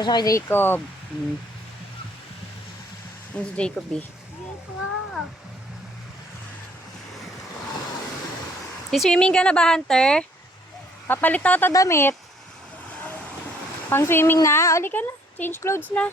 pa siya kay Jacob. Yung si Jacob eh. Si-swimming ka na ba, Hunter? Papalit ako ta damit. Pang swimming na? Uli ka na. Change clothes na.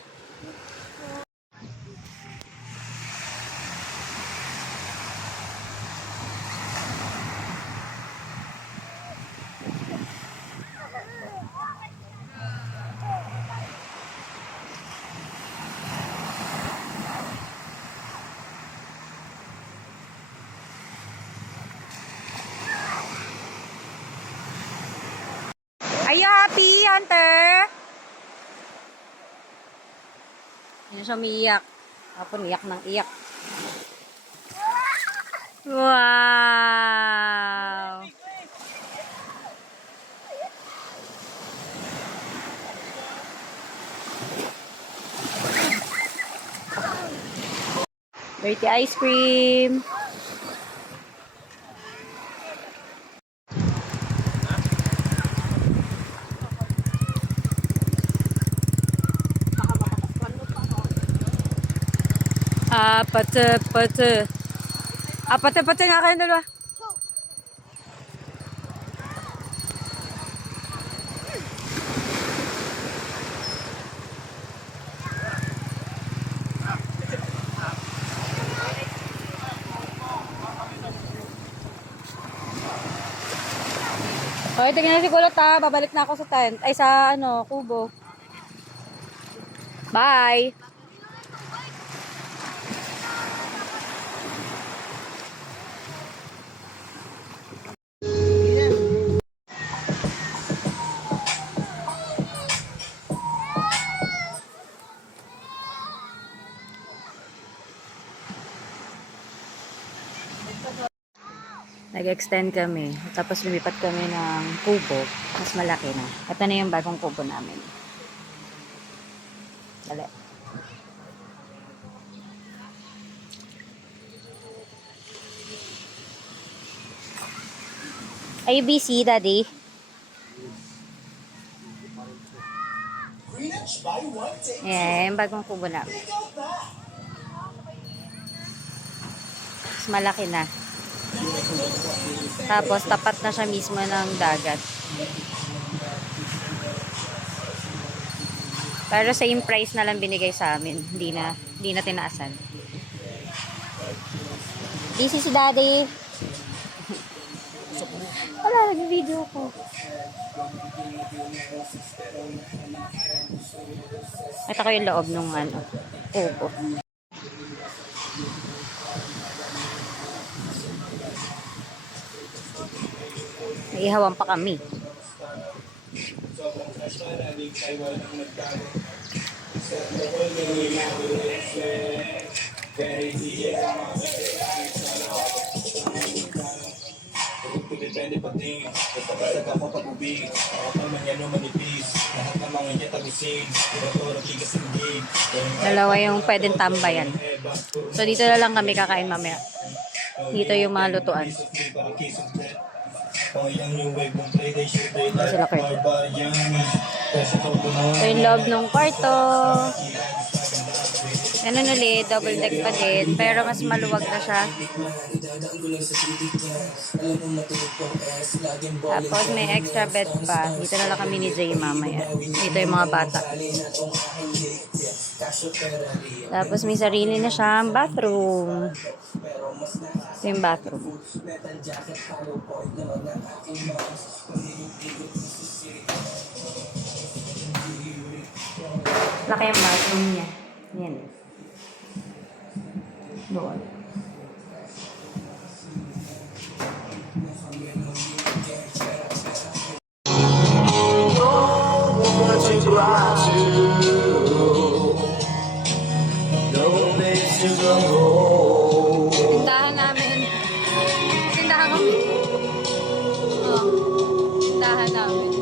Are you happy, Hunter? Yan siya umiiyak. Tapos iyak ng iyak. Wow! Dirty ice cream. Pate. Pate nga kayo dalawa. Okay, tingnan na si Kulot ha. Babalik na ako sa tent. Ay, sa kubo. Bye! Nag-extend kami. Tapos lumipat kami ng kubo. Mas malaki na. Ito na yung bagong kubo namin. Dali. Are you busy, Daddy? Yeah, yung bagong kubo namin. Mas malaki na. Tapos, tapat na siya mismo ng dagat. Pero same price na lang binigay sa amin. Hindi na tinaasan. Busy si Daddy. Wala, nag-video ko. Ito ko yung loob nung kubo. Ihawan pa kami. Depende pa din. Basta basag ako pag-ubig. Ako naman yan o manipis. Lahat ng mga niya tabisin. Dalawa yung pwedeng tambayan. So dito na lang kami kakain mamaya. Dito yung mga lutuan. Sila kayo. Ito yung loob ng kwarto. Ganun ulit, double deck pa din. Pero mas maluwag na siya. Tapos may extra bed pa. Dito na lang kami ni Jay mamaya. Dito yung mga bata. Tapos may sarili na siyang bathroom. Ito yung bathroom. Laki yung bathroom niya. Yan. Doon. Tindahan namin. Tindahan kami. Tindahan namin.